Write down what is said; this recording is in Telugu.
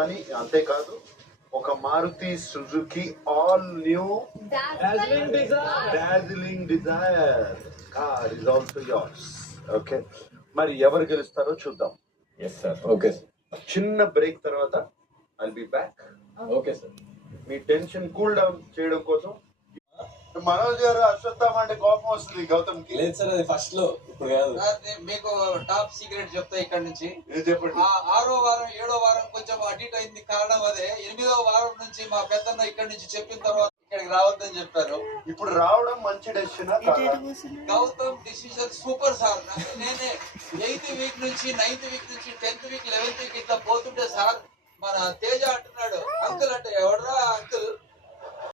మనీ. అంతేకాదు ఒక Maruti Suzuki all new Darjeeling Dzire car is also yours. Okay, మరి ఎవరు గెలుస్తారో చూద్దాం. ఓకే చిన్న బ్రేక్ తర్వాత I'll be back. Okay sir. మీ టెన్షన్ కూల్ డౌన్ చేయడం కోసం మనోజ్ గారు అశ్వత్థామ అంటే కోపం వస్తుంది గౌతమ్ కి. లేదు సార్, అది ఫస్ట్ లో, ఇప్పుడు కాదు. మీకు టాప్ సీక్రెట్ చెప్తా ఇక్కడ నుంచి. చెప్పండి. 6వ వారం 7వ వారం కొంచెం అటు ఇటు అయింది. కారణం అదే. 8వ వారం నుంచి మా పెద్దన్న ఇక్కడ నుంచి చెప్పిన తర్వాత ఇక్కడికి రావద్దని చెప్పారు. ఇప్పుడు రావడం మంచి decision. Gautam decision super sir. నేనే 8th వీక్ నుంచి 9th వీక్ నుంచి 10th వీక్ 11th వీక్ ఇట్లా పోతుంటే సార్ మన తేజ అంటున్నాడు, అంకుల్ అంటే ఎవడరా అంకుల్